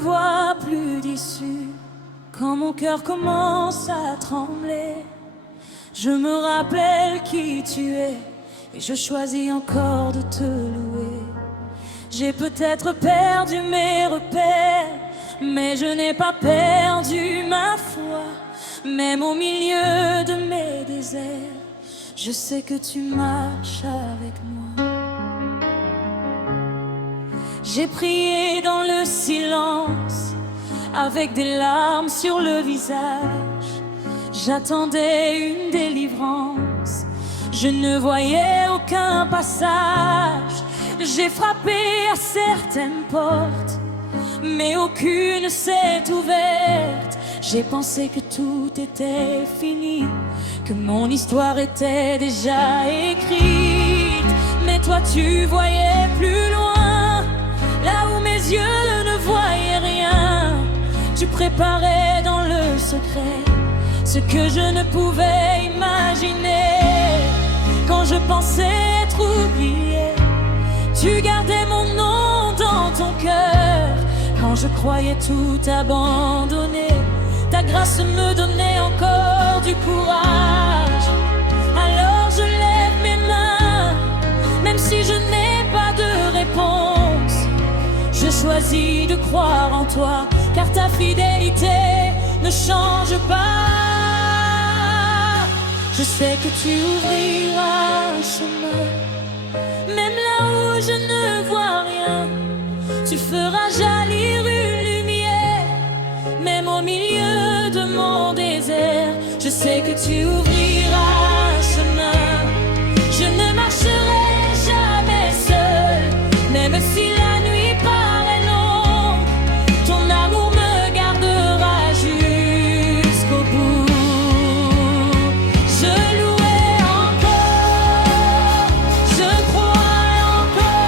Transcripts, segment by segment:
vois plus d'issue, quand mon cœur commence à trembler, je me rappelle qui tu es et je choisis encore de te louer. J'ai peut-être perdu mes repères, mais je n'ai pas perdu ma foi. Même au milieu de mes déserts, je sais que tu marches avec moi. J'ai prié dans le silence, avec des larmes sur le visage. J'attendais une délivrance, je ne voyais aucun passage. J'ai frappé à certaines portes, mais aucune s'est ouverte. J'ai pensé que tout était fini, que mon histoire était déjà écrite. Mais toi tu voyais plus loin, là où mes yeux ne voyaient rien. Tu préparais dans le secret ce que je ne pouvais imaginer. Quand je pensais être oublié, tu gardais mon nom dans ton cœur. Quand je croyais tout abandonner, ta grâce me donnait encore du courage. Alors je lève mes mains, même si je n'ai pas de réponse. Je choisis de croire en toi, car ta fidélité ne change pas. Je sais que tu ouvriras un chemin, même là où je ne vois rien. Tu feras jaillir une lumière, même au milieu de mon désert. Je sais que tu ouvriras un chemin. Je ne marcherai jamais seul, même si la nuit paraît longue. Ton amour me gardera jusqu'au bout. Je louerai encore, je crois encore.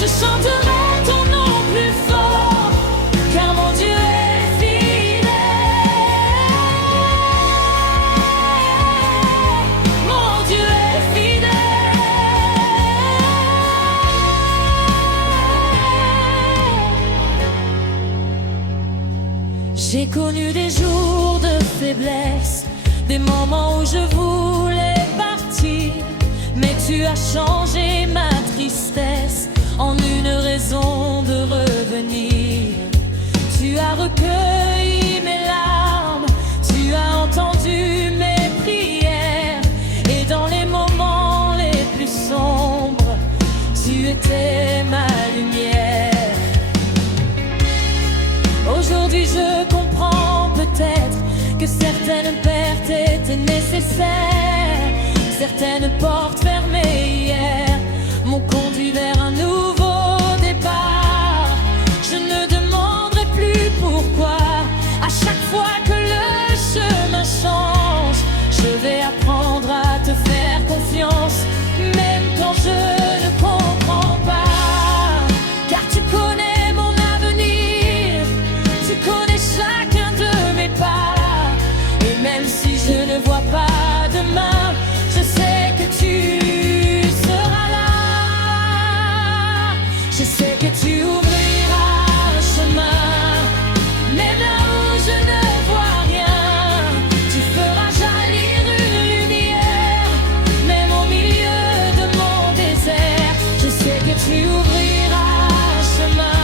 Je chanterai ton nom plus fort, car mon Dieu est fidèle. Mon Dieu est fidèle. J'ai connu des jours de faiblesse, des moments où je voulais partir, mais tu as changé ma tristesse en une raison de revenir. Tu as recueilli mes larmes, tu as entendu mes prières, et dans les moments les plus sombres, tu étais ma lumière. Aujourd'hui je comprends peut-être que certaines pertes étaient nécessaires. Certaines portes fermées hier m'ont conduit vers un nouveau départ. Je ne demanderai plus pourquoi. À chaque fois que le chemin change, je vais apprendre à te faire confiance, même quand je ne comprends pas. Car tu connais mon avenir, tu connais chacun de mes pas. Et même si je ne vois pas demain, je sais que tu seras là. Je sais que tu ouvriras un chemin, même là où je ne vois rien. Tu feras jaillir une lumière, même au milieu de mon désert. Je sais que tu ouvriras un chemin.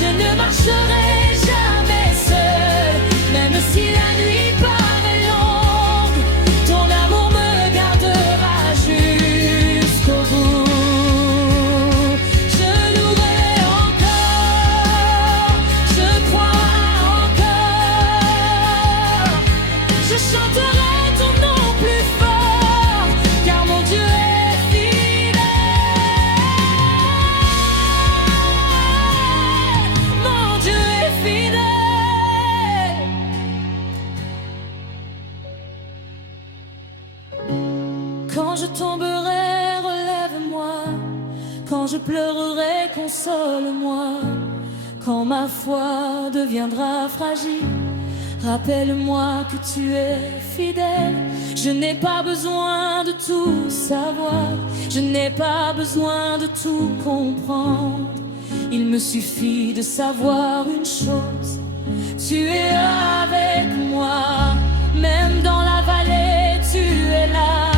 Je ne marcherai jamais seul, même si la nuit paraît longue. Ton amour me gardera jusqu'au bout. Je louerai encore, je crois encore. Je chanterai ton nom plus fort, car mon Dieu est fidèle. Mon Dieu est fidèle. Quand je tomberai, relève-moi. Quand je pleurerai, console-moi. Quand ma foi deviendra fragile, rappelle-moi que tu es fidèle. Je n'ai pas besoin de tout savoir, je n'ai pas besoin de tout comprendre. Il me suffit de savoir une chose, tu es avec moi. Même dans la vallée, tu es là.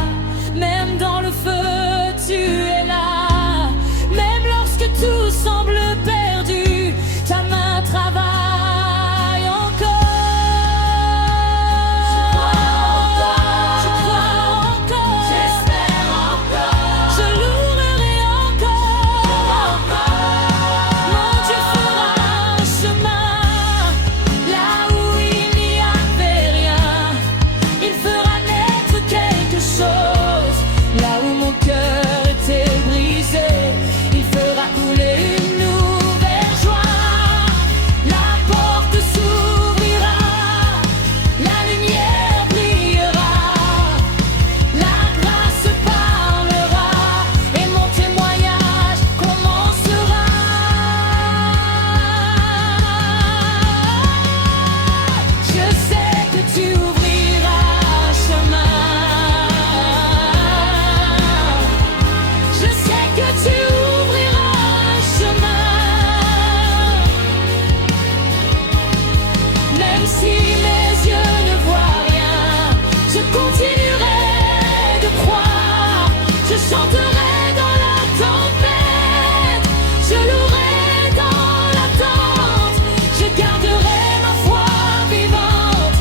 Même dans le feu, tu es là. Même lorsque tout semble perdu, ta main travaille encore. Je crois encore, j'espère encore, je louerai encore. Mon Dieu fera un chemin là où il n'y avait rien. Il fera naître quelque chose là où mon cœur était brisé. Il fera couler une nouvelle joie. La porte s'ouvrira, la lumière brillera, la grâce parlera et mon témoignage commencera. Je sais que tu ouvriras chemin. Je sais que tu ouvriras chemin. Même si mes yeux ne voient rien, je continuerai de croire. Je chanterai dans la tempête, je louerai dans l'attente. Je garderai ma foi vivante,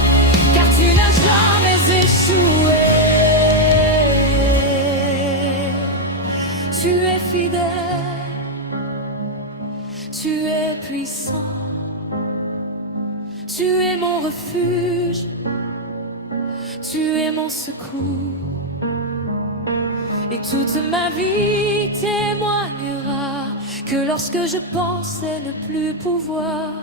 car tu n'as jamais échoué. Tu es fidèle, tu es puissant, tu es mon refuge, tu es mon secours. Et toute ma vie témoignera que lorsque je pensais ne plus pouvoir,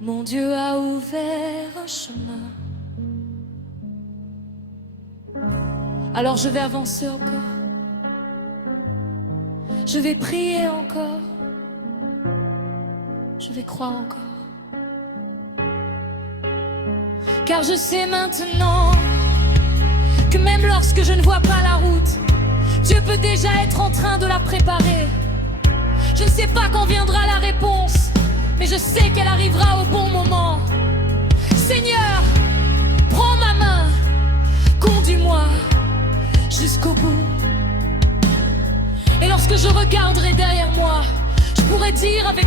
mon Dieu a ouvert un chemin. Alors je vais avancer encore, je vais prier encore, je vais croire encore. Car je sais maintenant que même lorsque je ne vois pas la route, Dieu peut déjà être en train de la préparer. Je ne sais pas quand viendra la réponse, mais je sais qu'elle arrivera au bon moment. Seigneur, prends ma main, conduis-moi jusqu'au bout. Et lorsque je regarderai derrière moi, je pourrai dire avec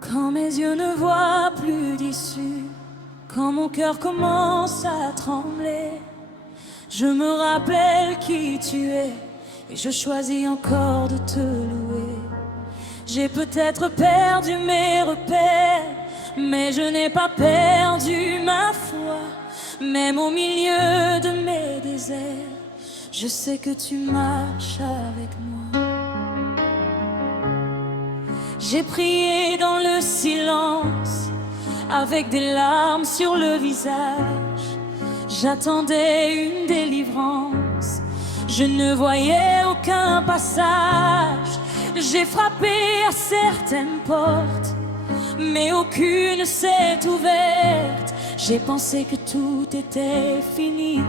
quand mes yeux ne voient plus d'issue, quand mon cœur commence à trembler, je me rappelle qui tu es et je choisis encore de te louer. J'ai peut-être perdu mes repères, mais je n'ai pas perdu ma foi. Même au milieu de mes déserts, je sais que tu marches avec moi. J'ai prié dans le silence, avec des larmes sur le visage. J'attendais une délivrance, je ne voyais aucun passage. J'ai frappé à certaines portes, mais aucune s'est ouverte. J'ai pensé que tout était fini,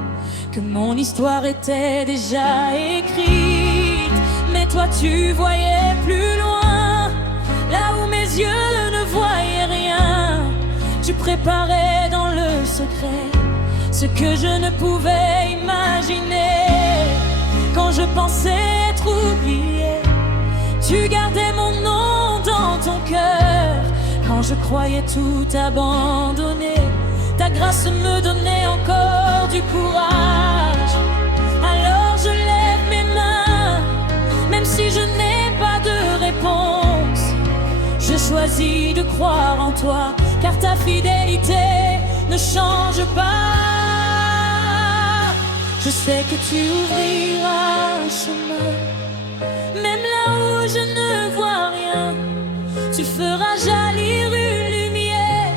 que mon histoire était déjà écrite. Mais toi tu voyais plus loin, là où mes yeux ne voyaient rien. Tu préparais dans le secret ce que je ne pouvais imaginer. Quand je pensais être oublié, tu gardais mon nom dans ton cœur. Quand je croyais tout abandonner, ta grâce me donnait encore du courage. Alors je lève mes mains, même si je n'ai pas de réponse. Je choisis de croire en toi, car ta fidélité ne change pas. Je sais que tu ouvriras un chemin, même là où je ne vois rien. Tu feras jaillir une lumière,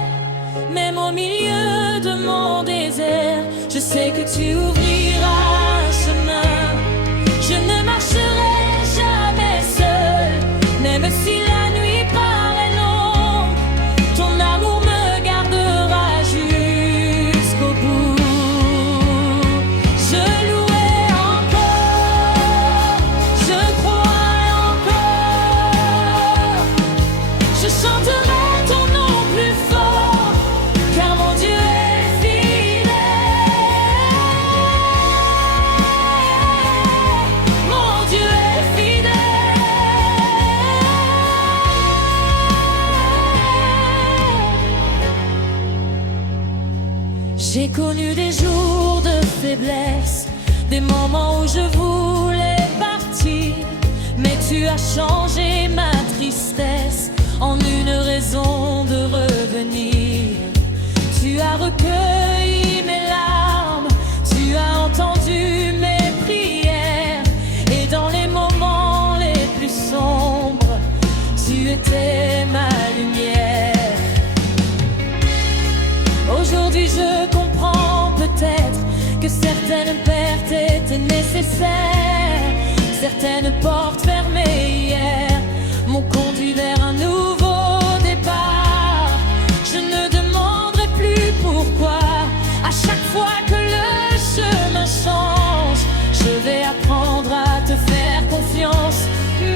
même au milieu de mon désert. Je sais que tu ouvriras un chemin. Je ne marcherai jamais seul, même si la nuit paraît longue. J'ai connu des jours de faiblesse, des moments où je voulais partir, mais tu as changé ma tristesse en une raison de revenir. Tu as recueilli mes larmes, tu as entendu mes prières, et dans les moments les plus sombres, tu étais ma lumière. Aujourd'hui je comprends peut-être que certaines pertes étaient nécessaires. Certaines portes fermées hier m'ont conduit vers un nouveau départ. Je ne demanderai plus pourquoi. À chaque fois que le chemin change, je vais apprendre à te faire confiance,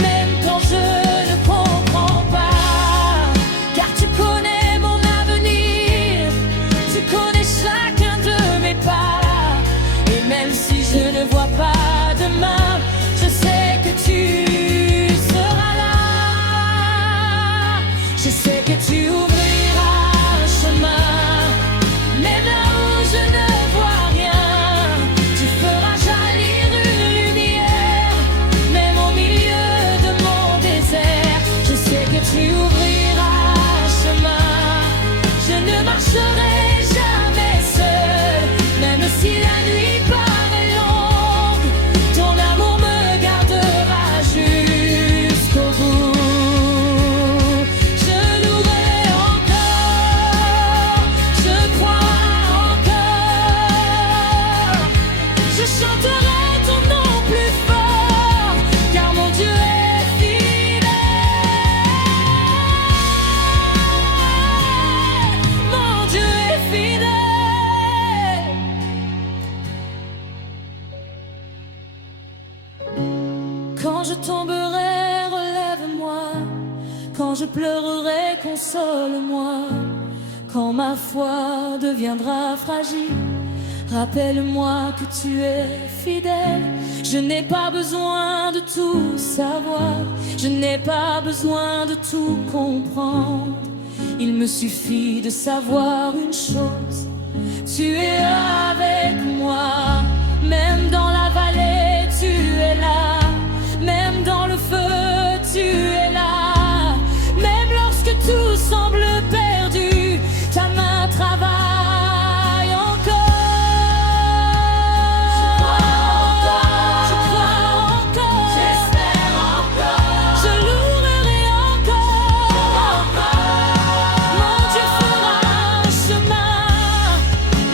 même quand je ne comprends pas. Car tu connais mon avenir, tu connais chacun de mes pas. Et même si je ne vois pas demain, je sais que tu seras là. Je sais que tu ouvriras un chemin, même là où je ne vois rien. Tu feras jaillir une lumière, même au milieu de mon désert. Je sais que tu ouvriras un chemin. Je ne marcherai jamais seul, même si la nuit paraît longue. Ton amour me gardera jusqu'au bout. Je louerai encore, je crois encore. Je chanterai ton nom plus fort, car mon Dieu est fidèle. Mon Dieu est fidèle. Quand je tomberai, relève-moi. Quand je pleurerai, console-moi. Quand ma foi deviendra fragile, rappelle-moi que tu es fidèle. Je n'ai pas besoin de tout savoir, je n'ai pas besoin de tout comprendre. Il me suffit de savoir une chose: tu es avec moi. Même dans la vallée, tu es là. Même dans le feu, tu es là. Même lorsque tout semble perdu, ta main travaille encore. Je crois encore, j'espère encore, je louerai encore. Mon Dieu fera un chemin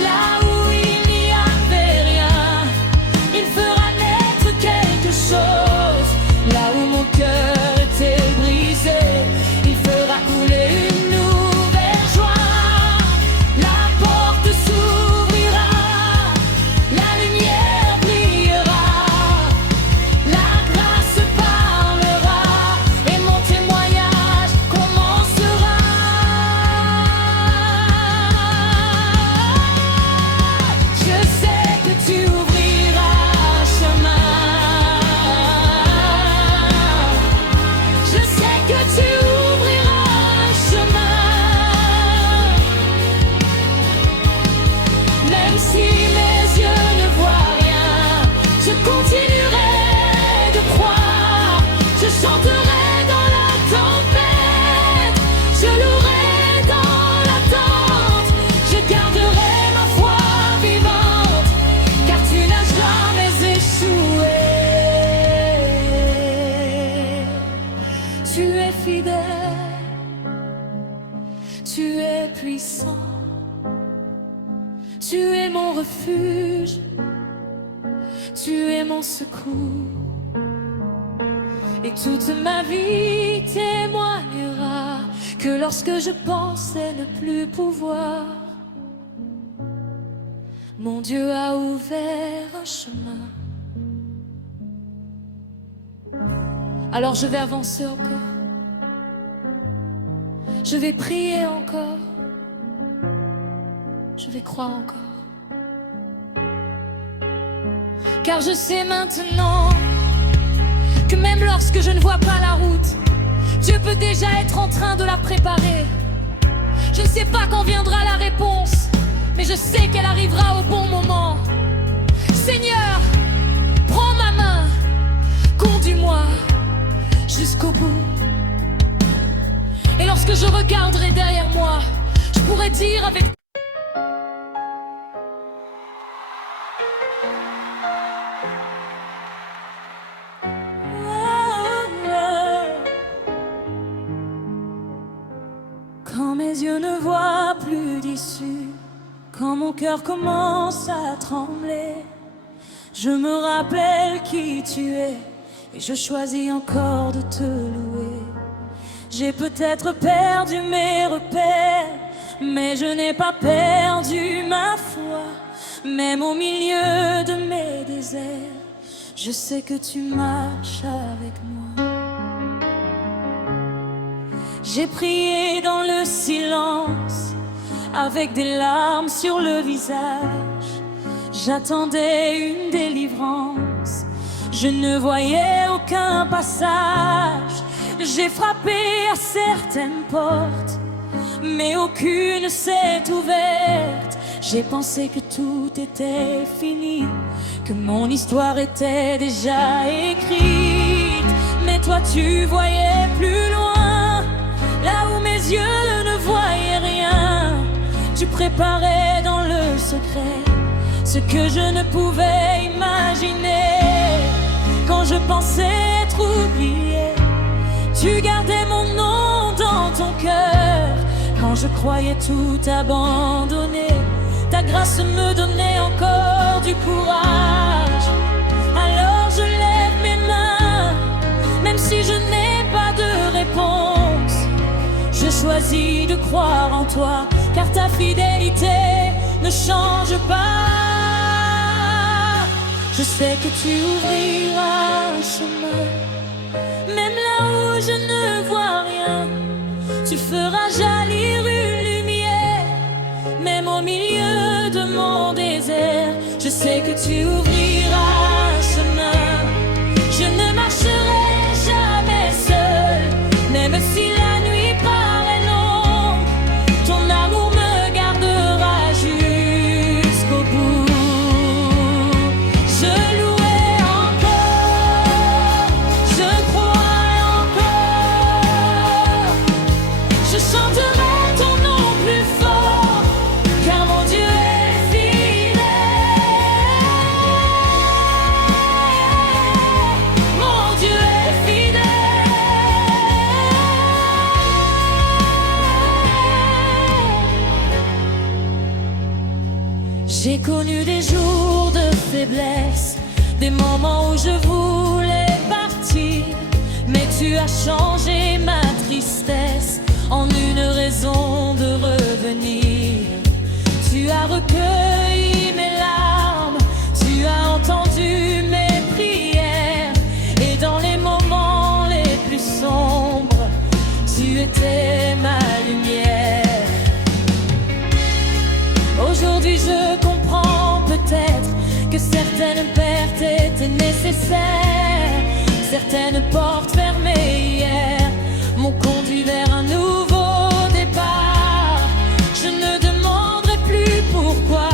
là où il n'y avait rien. Il fera naître quelque chose là où mon cœur était brisé. Il fera couler une nouvelle joie. La porte s'ouvrira, la lumière brillera, la grâce parlera et mon témoignage commencera. Je sais que tu ouvriras un chemin. Je sais que tu ouvriras un chemin. Même si mes yeux ne voient rien, je continuerai de croire. Je chanterai dans la tempête, je louerai dans l'attente. Je garderai ma foi vivante, car tu n'as jamais échoué. Tu es fidèle, tu es puissant, tu es mon refuge, tu es mon secours. Et toute ma vie témoignera que lorsque je pensais ne plus pouvoir, mon Dieu a ouvert un chemin. Alors je vais avancer encore, je vais prier encore, je vais croire encore. Car je sais maintenant que même lorsque je ne vois pas la route, Dieu peut déjà être en train de la préparer. Je ne sais pas quand viendra la réponse, mais je sais qu'elle arrivera au bon moment. Seigneur, prends ma main, conduis-moi jusqu'au bout. Et lorsque je regarderai derrière moi, je pourrai dire avec quand mes yeux ne voient plus d'issue, quand mon cœur commence à trembler, je me rappelle qui tu es et je choisis encore de te louer. J'ai peut-être perdu mes repères, mais je n'ai pas perdu ma foi. Même au milieu de mes déserts, je sais que tu marches avec moi. J'ai prié dans le silence, avec des larmes sur le visage. J'attendais une délivrance, je ne voyais aucun passage. J'ai frappé à certaines portes, mais aucune s'est ouverte. J'ai pensé que tout était fini, que mon histoire était déjà écrite. Mais toi tu voyais plus loin, là où mes yeux ne voyaient rien. Tu préparais dans le secret ce que je ne pouvais imaginer. Quand je pensais être oublié, tu gardais mon nom dans ton cœur. Quand je croyais tout abandonner, ta grâce me donnait encore du courage. Alors je lève mes mains, même si je n'ai pas de réponse. Je choisis de croire en toi, car ta fidélité ne change pas. Je sais que tu ouvriras un chemin, même là où je ne vois rien. Tu feras jaillir une lumière, même au milieu de mon désert. Je sais que tu ouvriras un chemin. Je ne marcherai jamais seul, même si la nuit paraît longue. Ton amour me gardera jusqu'au bout. Je louerai encore, je crois encore. Je chanterai ton nom plus fort, car mon Dieu est fidèle. Mon Dieu est fidèle. J'ai connu des jours de faiblesse, des moments où je voulais partir, mais tu as changé ma tristesse en une raison de revenir. Tu as recueilli mes larmes, tu as entendu mes prières, et dans les moments les plus sombres, tu étais ma lumière. Aujourd'hui je comprends peut-être que certaines pertes étaient nécessaires. Certaines portes fermées hier m'ont conduit vers un nouveau départ. Je ne demanderai plus pourquoi.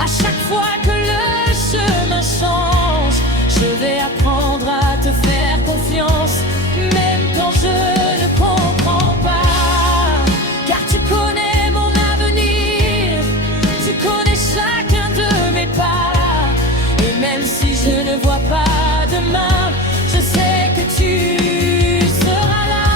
À chaque fois que le chemin change, je vais apprendre à te faire confiance, même quand je ne comprends pas. Car tu connais mon avenir, tu connais chacun de mes pas. Et même si je ne vois pas demain, je sais que tu seras là.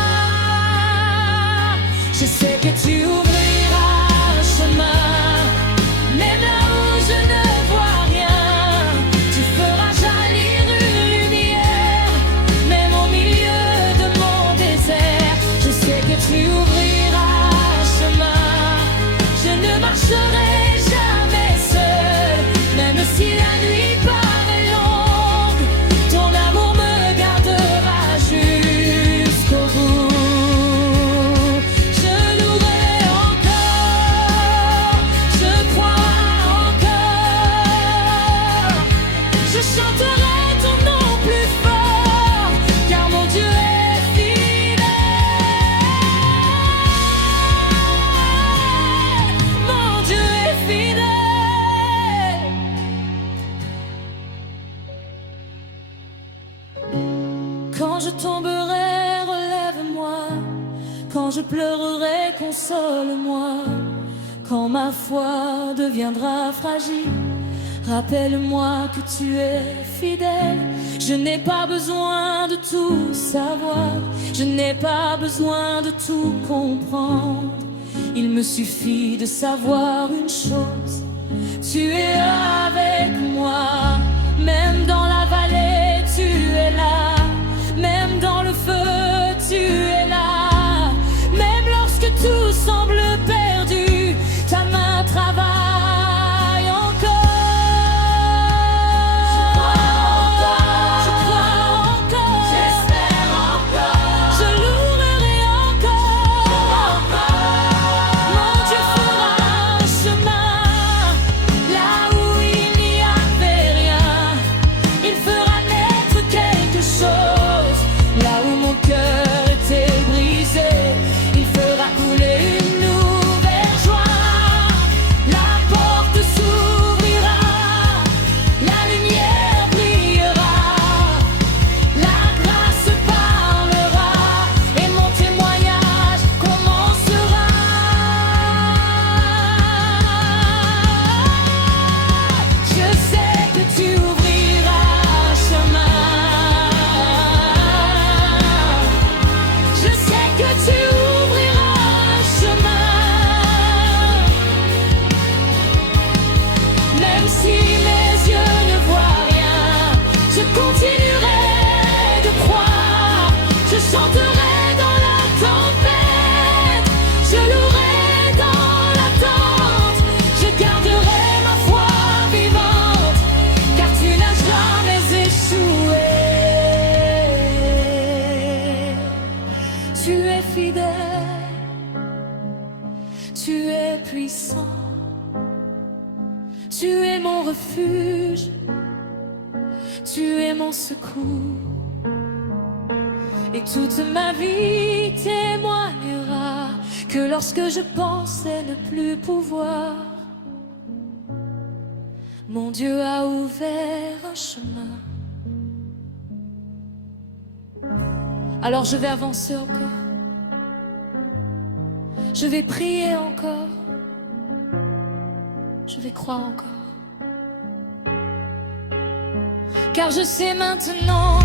je pleurerai, console-moi. Quand ma foi deviendra fragile, rappelle-moi que tu es fidèle. Je n'ai pas besoin de tout savoir, je n'ai pas besoin de tout comprendre. Il me suffit de savoir une chose: tu es avec moi. Même dans la vallée, tu es là. Même dans le feu, tu es là. Même lorsque tout semble perdu, ta main travaille encore. Je crois encore, j'espère encore, je louerai encore. Mon Dieu fera un chemin là où il n'y avait rien. Il fera naître quelque chose là où mon cœur était brisé. Il fera couler une nouvelle joie. La porte s'ouvrira, la lumière brillera, la grâce parlera et mon témoignage commencera. Je sais que tu ouvriras un chemin. Je sais que tu ouvriras un chemin. Même si mes yeux ne voient rien, je continuerai de croire. Je chanterai dans la tempête, je louerai dans l'attente. Je garderai ma foi vivante, car tu n'as jamais échoué. Tu es fidèle, tu es puissant, tu es mon refuge, tu es mon secours. Et toute ma vie témoignera que lorsque je pensais ne plus pouvoir, mon Dieu a ouvert un chemin. Alors je vais avancer encore, je vais prier encore, je vais croire encore. Car je sais maintenant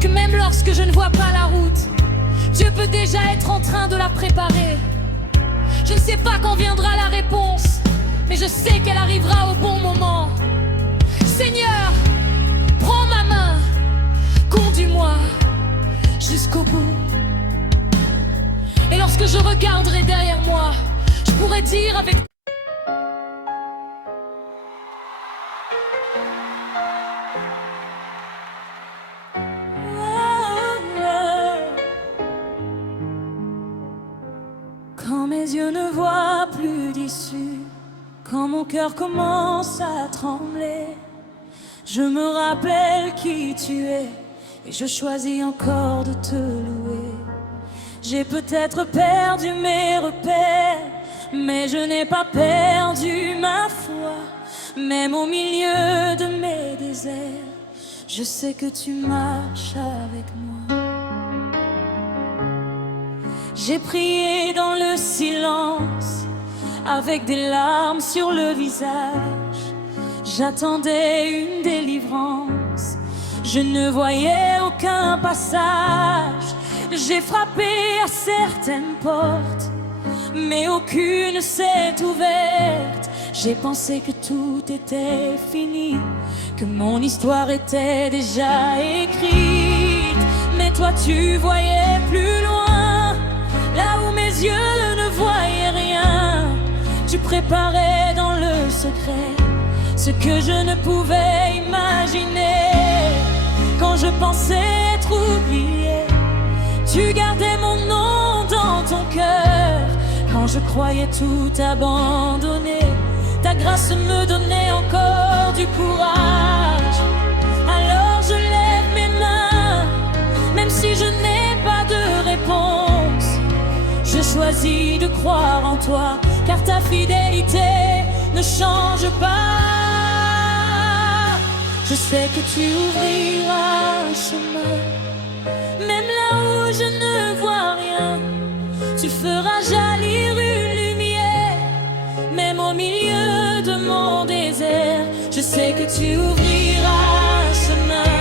que même lorsque je ne vois pas la route, Dieu peut déjà être en train de la préparer. Je ne sais pas quand viendra la réponse, mais je sais qu'elle arrivera au bon moment. Seigneur, prends ma main, conduis-moi jusqu'au bout. Et lorsque je regarderai derrière moi, je pourrai dire avec quand mes yeux ne voient plus d'issue, quand mon cœur commence à trembler, je me rappelle qui tu es et je choisis encore de te louer. J'ai peut-être perdu mes repères, mais je n'ai pas perdu ma foi. Même au milieu de mes déserts, je sais que tu marches avec moi. J'ai prié dans le silence, avec des larmes sur le visage. J'attendais une délivrance, je ne voyais aucun passage. J'ai frappé à certaines portes, mais aucune s'est ouverte. J'ai pensé que tout était fini, que mon histoire était déjà écrite. Mais toi tu voyais plus loin, là où mes yeux ne voyaient rien. Tu préparais dans le secret ce que je ne pouvais imaginer. Quand je pensais être oublié, tu gardais mon nom dans ton cœur. Quand je croyais tout abandonner, ta grâce me donnait encore du courage. Alors je lève mes mains, même si je n'ai pas de réponse. Je choisis de croire en toi, car ta fidélité ne change pas. Je sais que tu ouvriras un chemin, même là où je ne vois rien. tu feras jaillir une lumière, même au milieu de mon désert. Je sais que tu ouvriras un chemin.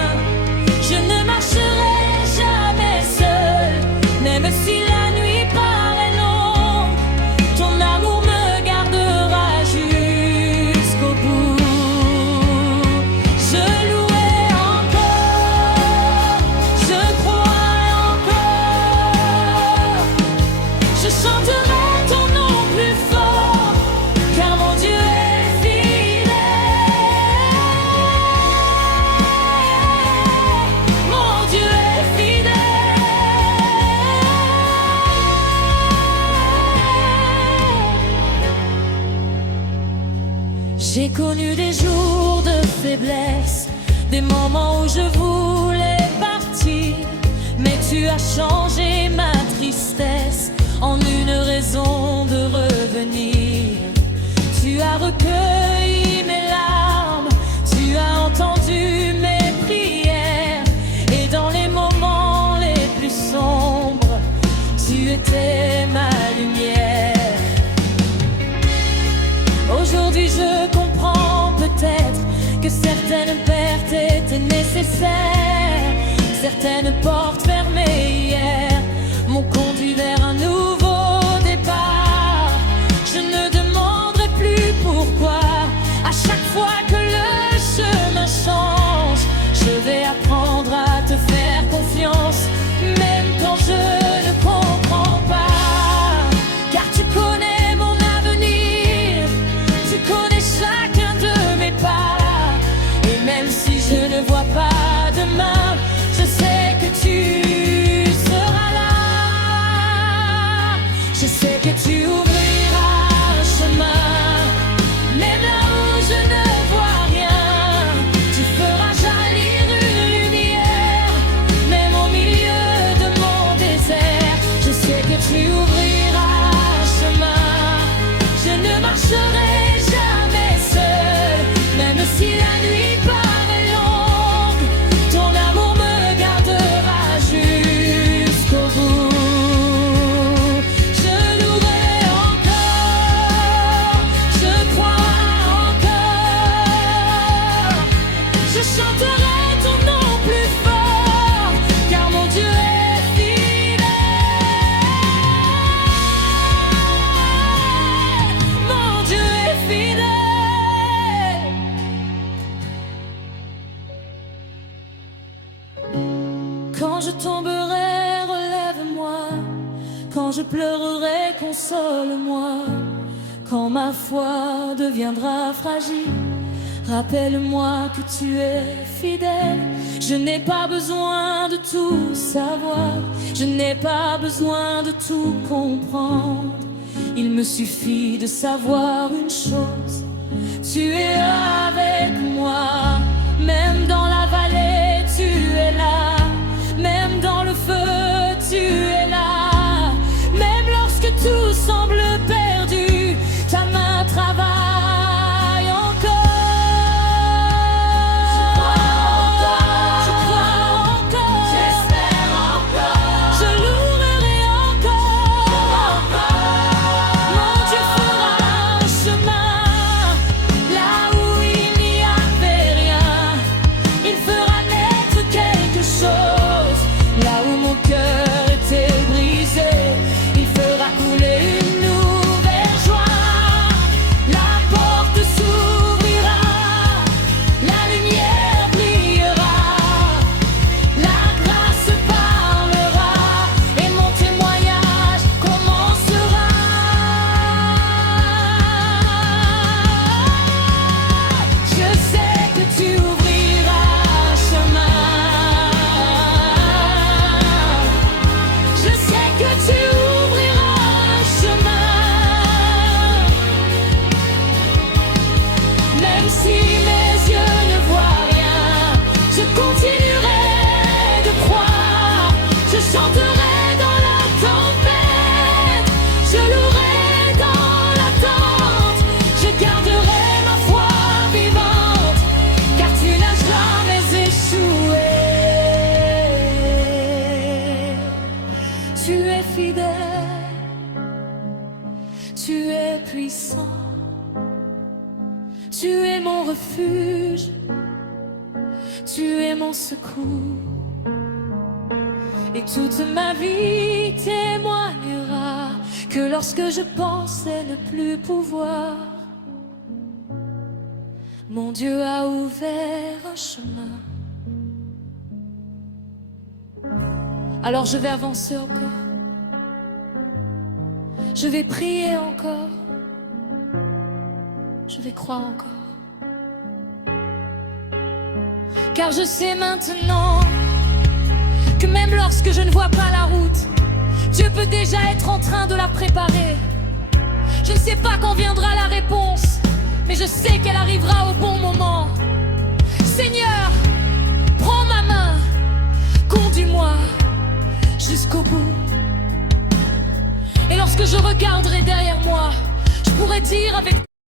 Je ne marcherai jamais seul, même si la nuit paraît longue. Ton amour me gardera jusqu'au bout. Je louerai encore, je crois encore. Je chanterai ton nom plus fort, car mon Dieu est fidèle. Mon Dieu est fidèle. J'ai connu des jours de faiblesse, des moments où je voulais partir, mais tu as changé ma tristesse en une raison de revenir. Tu as recueilli mes larmes, tu as entendu mes prières, et dans les moments les plus sombres, tu étais ma lumière. Aujourd'hui je comprends peut-être que certaines pertes étaient nécessaires. Certaines portes fermées hier m'ont conduit vers un nouveau départ. Je ne demanderai plus pourquoi. À chaque fois que le chemin change, je vais apprendre à te faire confiance, même quand je ne comprends pas. Car tu connais mon avenir, tu connais chacun de mes pas. Et même si je ne vois pas demain, je sais que tu seras là. Je sais que tu ouvriras un chemin, même là où je ne vois rien. Tu feras jaillir une lumière, même au milieu de mon désert. Je sais que tu ouvriras un chemin. Je ne marcherai jamais seul, même si la nuit paraît longue. Ton amour me gardera jusqu'au bout. Je louerai encore, je crois encore. Je chanterai ton nom plus fort, car mon Dieu est fidèle. Mon Dieu est fidèle. Quand je tomberai, relève-moi. Quand je pleurerai, console-moi. Quand ma foi deviendra fragile, rappelle-moi que tu es fidèle. Je n'ai pas besoin de tout savoir, je n'ai pas besoin de tout comprendre. Il me suffit de savoir une chose: tu es avec moi. Même dans la vallée, tu es là. Même dans le feu, tu es là. Même lorsque tout semble perdu, ta main travaille encore. Je crois encore, j'espère encore. Je louerai encore. Mon Dieu fera un chemin là où il n'y avait rien. Tu es mon refuge, tu es mon secours. Et toute ma vie témoignera que lorsque je pensais ne plus pouvoir, mon Dieu a ouvert un chemin. Alors je vais avancer encore, je vais prier encore, je vais croire encore. Car je sais maintenant que même lorsque je ne vois pas la route, Dieu peut déjà être en train de la préparer. Je ne sais pas quand viendra la réponse, mais je sais qu'elle arrivera au bon moment. Seigneur, prends ma main, conduis-moi jusqu'au bout. Et lorsque je regarderai derrière moi, je pourrai dire avec